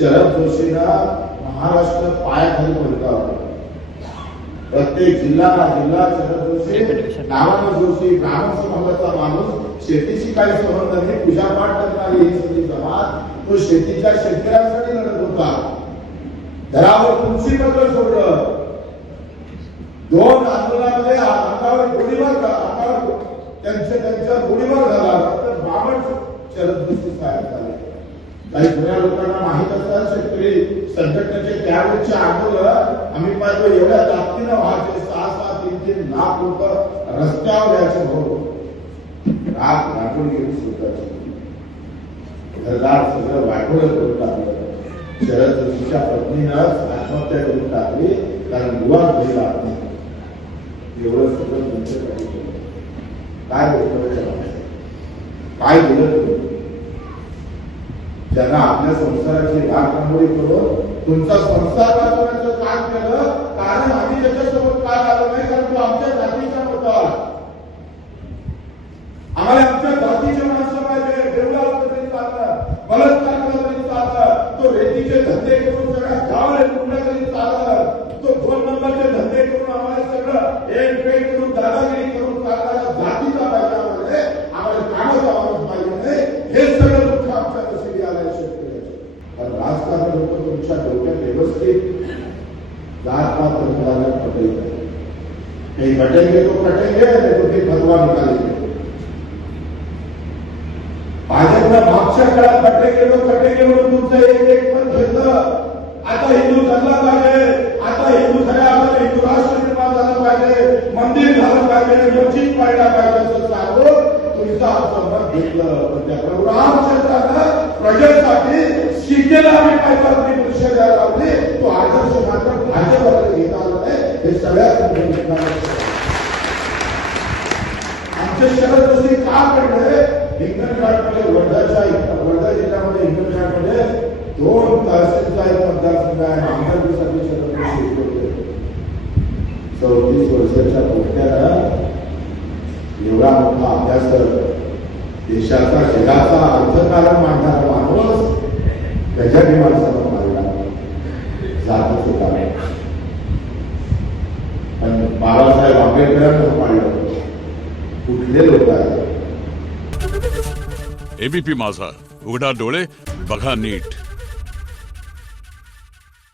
शरद जोशींना महाराष्ट्र पायाखाली पडला होता। प्रत्येक जिल्हा शरद जोशी नावानं जोशी ब्राह्मण समाजाचा माणूस, शेतीशी काही संबंध नाही, पूजापाठ करणारी ही सगळी जमात, तो शेतीच्या शेतकऱ्यांसाठी लढत होता। घरावर तुलसी पत्र सोडलं, 2 आंदोलनामध्ये अंगावर गोळीबार त्यांच्या गोळीबार झाला, तर ब्राह्मण शरद जोशी साहेब झाले। काही जुन्या लोकांना माहित असतात, शेतकरी संघटनेचे त्यावेळेचे आंदोलन आम्ही पाहतो एवढ्या ताकदीनं व्हायचे, 6-3 लाख लोक रस्त्यावर यायचे, भाऊ रात राखून घेऊन सुटायचे, घरदार सगळं वाटोळं करून टाकलं। शरद जोशीच्या पत्नीनं आत्महत्या करून टाकली, कारण विवाह दिला एवढं सगळं त्यांच्यासाठी केलं। काय बोलतो काय दिलं तुम्ही? ज्यांना आपल्या संसाराची राखणदारी करून तुमचा संसार वाचवण्याचं काम केलं, कारण आम्ही त्याच्यासोबत काय आलो नाही, कारण तो आमच्या जातीचा होता। आम्हाला आमच्या जातीचे माणसं पाहिजे, देवळा तरी चाललं, बलात्कार तरी चाललं, तो रेतीचे धंदे करून सगळ्या गावाला लुटला तरी चाललं, तो 2 नंबरचे धंदे करून आम्हाला सगळं एक पेट करून दादागिरी करून चालणारा जातीचा पाहिजे, आम्हाला कामाचा माणूस पाहिजे नाही। हे सगळं दुःख आमच्या नशिबी आलंय शेतकऱ्याचे। पण राजकारण लोक तुमच्या डोक्यात व्यवस्थित जात-पात रंगाला पटेल, कहीं बटेंगे तो कटेंगे, नहीं तो फिर फतवा निकालेंगे। भाजपला मागच्या काळात कटेंगे तो कटेंगे म्हणून तुमचं एक पण घेतलं। आता हिंदू झाला पाहिजे, आता हिंदू झाल्या, आम्हाला हिंदू राष्ट्र निर्माण झालं पाहिजे, मंदिर झालं पाहिजे, मस्जिद पाडला पाहिजे असं सांगून तुमचा संबंध घेतलं। पण त्या रामचंद्रानं प्रजेसाठी शिकेला आम्ही पाहिजे परीक्षा द्यायला लावली, तो आदर्श मात्र भाजपला घेता आला नाही, हे सगळ्यात मोठं आमचे शरद जोशी का पडले? हिंगणघाटमध्ये वर्धा जिल्ह्यामध्ये हिंगणघाटमध्ये 2 तहसीलचा एक मतदारसंघ आहे, आमदारकीसाठी शरद जोशी होते। 34 वर्षाच्या पोट्यानं एवढा मोठा अभ्यास, देशाचा जगाचा अर्थकारण मांडणारा माणूस गजानी माणसाला मारला जातच होता। पण बाबासाहेब आंबेडकरांना पाळलं, कुठले लोक आहेत? एबीपी माझा, उघडा डोळे बघा नीट।